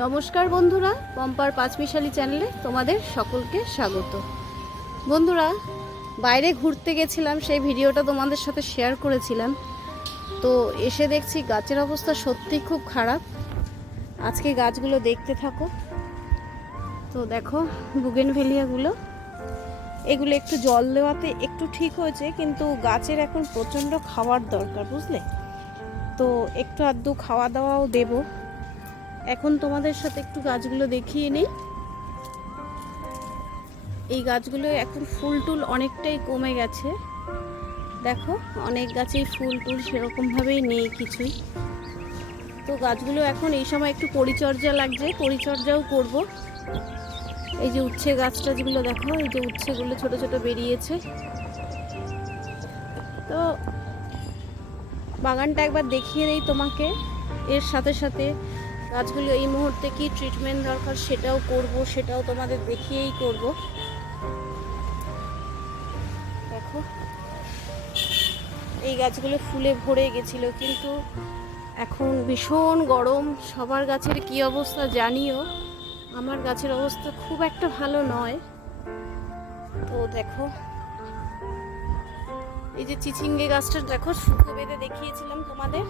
নমস্কার বন্ধুরা, পম্পার পাঁচমিশালি চ্যানেলে তোমাদের সকলকে স্বাগত। বন্ধুরা, বাইরে ঘুরতে গেছিলাম, সেই ভিডিওটা তোমাদের সাথে শেয়ার করেছিলাম। তো এসে দেখছি গাছের অবস্থা সত্যিই খুব খারাপ। আজকে গাছগুলো দেখতে থাকো। তো দেখো বুগেনভেলিয়াগুলো, এগুলো একটু জল দেওয়াতে একটু ঠিক হয়েছে, কিন্তু গাছের এখন প্রচণ্ড খাওয়ার দরকার, বুঝলে? তো একটু আধটু খাওয়া দাওয়াও দেবো। এখন তোমাদের সাথে একটু গাছগুলো দেখিয়ে নিই। এই গাছগুলো এখন ফুল টুল অনেকটাই কমে গেছে। দেখো অনেক গাছেই ফুল টুল সেরকমভাবেই নেই কিছুই। তো গাছগুলো এখন এই সময় একটু পরিচর্যা লাগছে, পরিচর্যাও করব। এই যে উচ্ছে গাছটা যেগুলো দেখো, এই যে উচ্ছেগুলো ছোট ছোট বেরিয়েছে। তো বাগানটা একবার দেখিয়ে নেই তোমাকে। এর সাথে সাথে গাছগুলো এই মুহূর্তে কি ট্রিটমেন্ট দরকার সেটাও করব, সেটাও তোমাদের দেখিয়েই করব। দেখো এই গাছগুলো ফুলে ভরে গেছিল, কিন্তু এখন ভীষণ গরম। সবার গাছের কি অবস্থা জানিও, আমার গাছের অবস্থা খুব একটা ভালো নয়। তো দেখো এই যে চিচিঙ্গে গাছটা দেখো, শুকনো বেঁধে দেখিয়েছিলাম তোমাদের।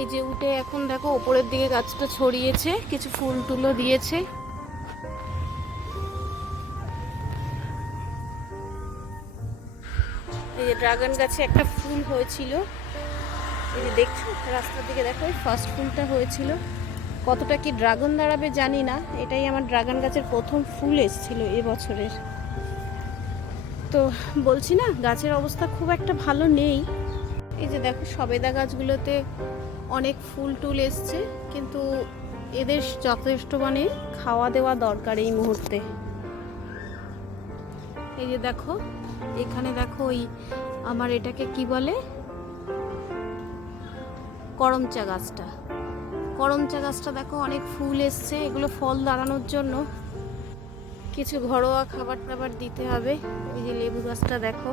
এই যে উঠে এখন দেখো ওপরের দিকে গাছটা ছড়িয়েছে, কিছু ফুল টুলও দিয়েছে। এই যে ড্রাগন গাছে একটা ফুল হয়েছিল, এই যে দেখছো রাস্তার দিকে দেখো, ফার্স্ট ফুলটা হয়েছিল। কতটা কি ড্রাগন দাঁড়াবে জানি না। এটাই আমার ড্রাগন গাছের প্রথম ফুল এসেছিল এবছরের। তো বলছি না, গাছের অবস্থা খুব একটা ভালো নেই। এই যে দেখো সবেদা গাছগুলোতে অনেক ফুল টুল এসছে, কিন্তু এদের যথেষ্ট মানে খাওয়া দেওয়া দরকার এই মুহূর্তে। এই যে দেখো এখানে দেখো, ওই আমার এটাকে কি বলে, করমচা গাছটা। করমচা গাছটা দেখো অনেক ফুল এসছে, এগুলো ফল দাঁড়ানোর জন্য কিছু ঘরোয়া খাবার টাবার দিতে হবে। এই যে লেবু গাছটা দেখো,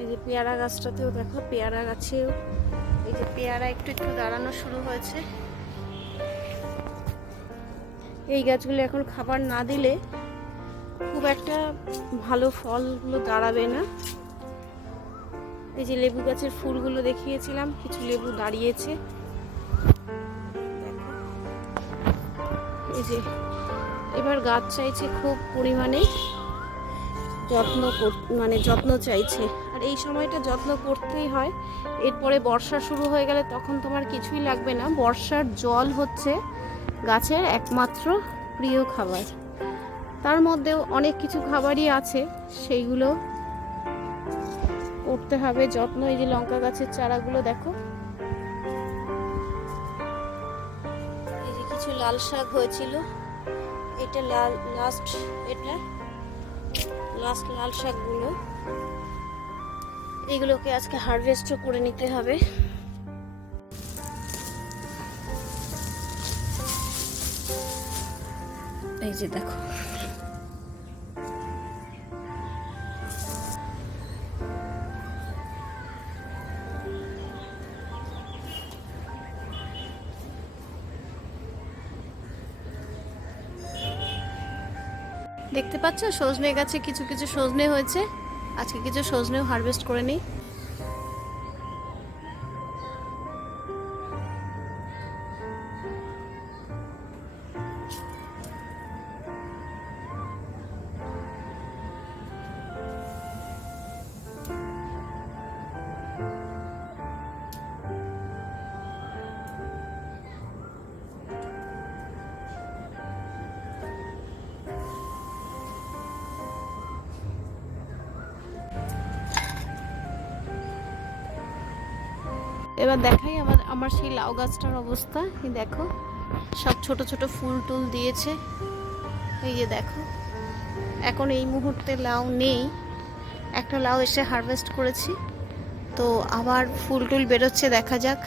এই যে পেয়ারা গাছটাতেও দেখো, পেয়ারা গাছেও এই যে পেয়ারা একটু একটু দাঁড়ানো শুরু হয়েছে। এই গাছগুলো এখন খাবার না দিলে খুব একটা ভালো ফলগুলো দাঁড়াবে না। এই যে লেবু গাছের ফুলগুলো দেখিয়েছিলাম, কিছু লেবু দাঁড়িয়েছে। এই যে এবার গাছ চাইছে খুব পরিমাণে যত্ন চাইছে, আর এই সময়টা যত্ন করতেই হয়। এরপরে বর্ষা শুরু হয়ে গেলে তখন তোমার কিছুই লাগবে না। বর্ষার জল হচ্ছে গাছের একমাত্র প্রিয় খাবার। তার মধ্যেও অনেক কিছু খাবারই আছে, সেইগুলো করতে হবে যত্ন। এই যে লঙ্কা গাছের চারাগুলো দেখো, এই যে কিছু লাল শাক হয়েছিল, এটা লাস্ট লাল শাকগুলো, এগুলোকে আজকে হারভেস্টও করে নিতে হবে। এই যে দেখো দেখতে পাচ্ছ সজনে গাছে কিছু কিছু সজনে হয়েছে। আজকে কিছু সজনেও হারভেস্ট করে নিই। এবার দেখাই আমার সেই লাউ গাছটার অবস্থা। এই দেখো সব ছোট ছোট ফুল টুল দিয়েছে। এই যে দেখো এখন এই মুহূর্তে লাউ নেই, একটা লাউ এসে হারভেস্ট করেছি। তো আবার ফুল টুল বেরোচ্ছে, দেখা যাক।